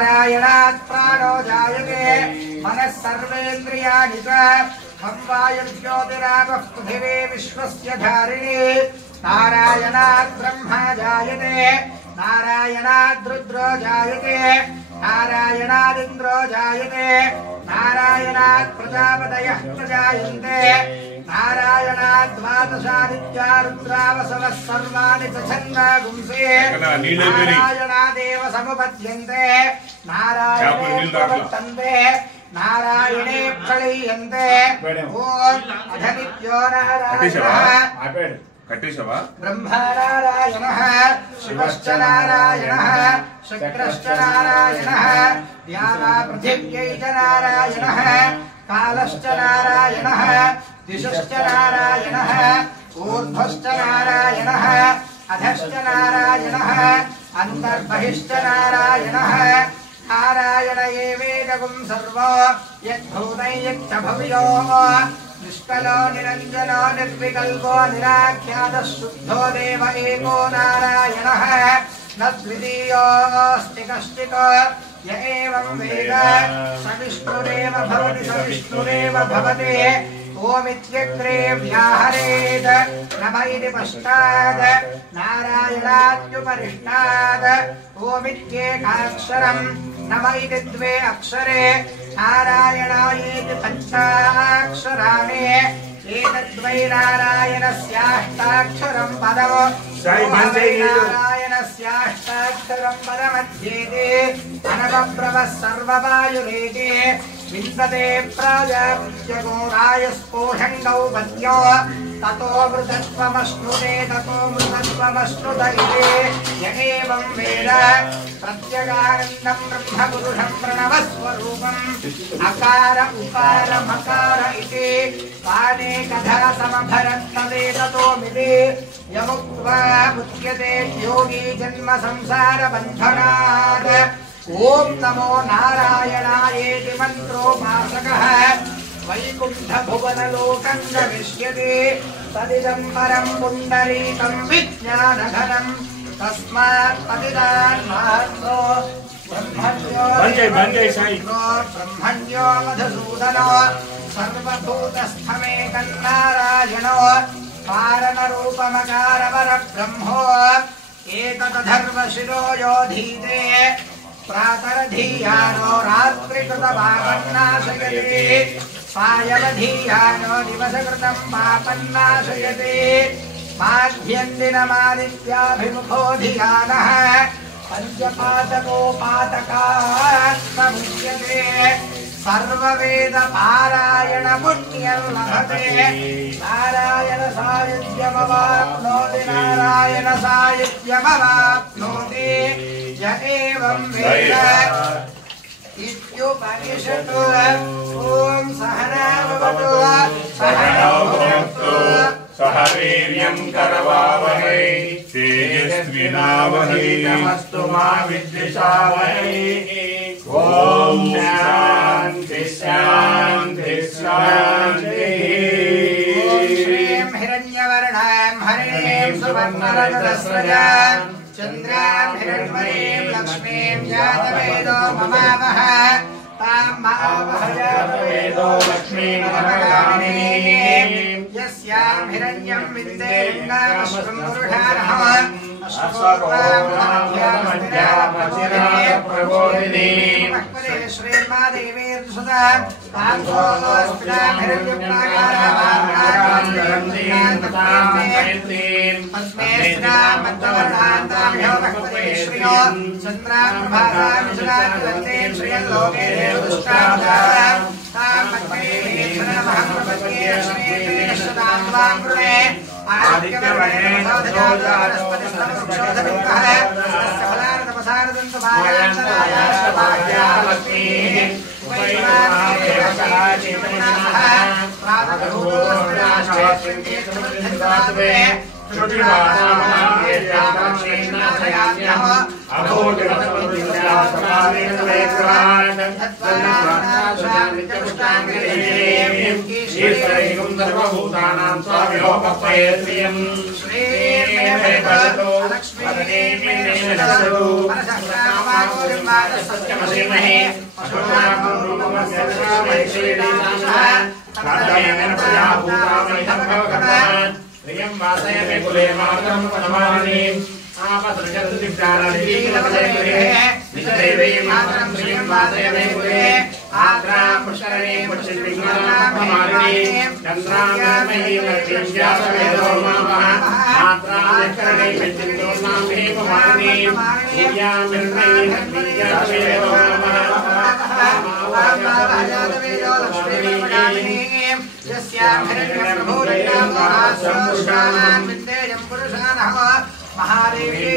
नारायणात् प्राणो जायते मनः सर्वेन्द्रियाणि च वायुर्ज्योतिरापः पृथिवी विश्वस्य धारिणी नारायणात् ब्रह्मा जायते नारायणात् रुद्रो जायते नारायणादिन्द्रो जायते नारायणात् प्रजापतयः प्रजायन्ते नारायणात् द्वादशादित्या रुद्रावसवः सर्वाणि च छन्दागुंसे नारायणादेव समुपद्यन्ते नारायणे नारायणे प्रलीयन्ते ओम अधनित्यो नारायणः ब्रह्मा नारायणः शिवश्च नारायणः शक्रश्च नारायणः द्यावा पृथिव्यै च नारायणः कालश्च नारायणः दिशश्च नारायणः ऊर्ध्वश्च नारायणः अधश्च नारायणः अन्तर्बहिश्च नारायणः नारायण एवेदगुं सर्वो यद्भूतं यच्च भव्यो निष्कलो निरञ्जनो निर्विकल्पो निराख्यातः शुद्धो देव एको नारायणः न द्वितीयोऽस्ति कश्चित् य एवं वेद स विष्णुरेव भवति स विष्णुरेव भवति ओमित्यग्रे व्याहरेत् नम इति पश्चात् नारायणाद्युपरिष्टात् ओमित्येकाक्षरम् नम इति द्वे अक्षरे नारायणायेति पञ्चाक्षराणि एतद्वै नारायणस्याष्टाक्षरं पदम् नारायणस्याष्टाक्षरं पदमध्येति अनवब्रवः सर्ववायुरेति विन्दते प्राजापत्यगोरायस्पोषङ्गौ पद्यो ततो मृतत्वमश्नुते ततो मृतत्वमश्नुत इति य एवं वेद प्रत्यगानन्दं ब्रह्मपुरुषं प्रणवस्वरूपम् अकार उकार मकार इति पाने कथा समभरन्तवेदतोमिति यमुक्त्वा मुच्यते योगी जन्म संसार बन्धनात् ओम नमो नारायणायेति मन्त्रोपासकः वैकुण्ठ भुवनलोकं गमिष्यति तदिदं परं पुण्डरीकं विज्ञानघनं तस्मात् पतितान् महर्षो ब्रह्मण्यो मधुसूदनो सर्वभूतस्थमेकं नारायणो कारणरूपमकारपरब्रह्मो एतदधर्वशिरो योधीते प्रातरधीयानो रात्रिकृतपापन्नाशयते सायवधीयानो दिवसकृतं पापन्नाशयते माध्यन्दिनमादित्याभिमुखो धियानः पञ्चपातकोपातकात्मुच्यते सर्ववेद पारायण पुण्यं लभते नारायण सायुज्यमवाप्नोति नारायण सायुज्यमवाप्नोति य एवं वेद इत्युपनिषत् ॐ सहना भवतु सहनौ भुनक्तु सह वीर्यं करवावहै तेजस्विनावहै तमस्तु मा विद्विषावहै ॐ शान्ति शान्ति शान्तिः श्रीं हिरण्यवर्णां हरिणीं सुवर्णरजतस्रजां चन्द्रां हिरण्मयीं लक्ष्मीं जातवेदो ममावह तां महावह जातवेदो लक्ष्मीं ममगामिनीं यस्यां हिरण्यं विद्ये लिङ्गामश्वं पुरुषाणः प्रबोधिनीं श्रीमादेवीर्सुता कान्तोस्मिनां हिरण्यप्राकारावार्णां पद्मेस्नां मध्यवर्णान्तां भक्ते श्रियो चन्द्रां प्रभातां विशुराकृतें श्रियल्लोके देवदुष्टावतारां तां पद्मेश्वरमहं प्रपद्ये श्रीकृष्णां त्वां कृणे आदित्यवर्णे सौधजातस्पतिस्तमक्षोधविक्कः सफलारतपसारदन्तु भागान्तरायाश्चभाग्यालक्ष्मीः उपैवादेवसहाचितमनाः प्रातःभूतोऽस्त्राश्चेत्रिकेतुमध्यन्तरात्रे श्रुतिवासामनामेत्याकाक्षेणाथयाम्यः अभोजवसवद्विद्यासमावेदवेत्रान् तत्त्वनाशान्नित्यपुष्टाङ्गिरीम् ईश्वरैकं सर्वभूतानां स्वामिहोपत्वये श्रियम् श्रीमेवतो महादेवी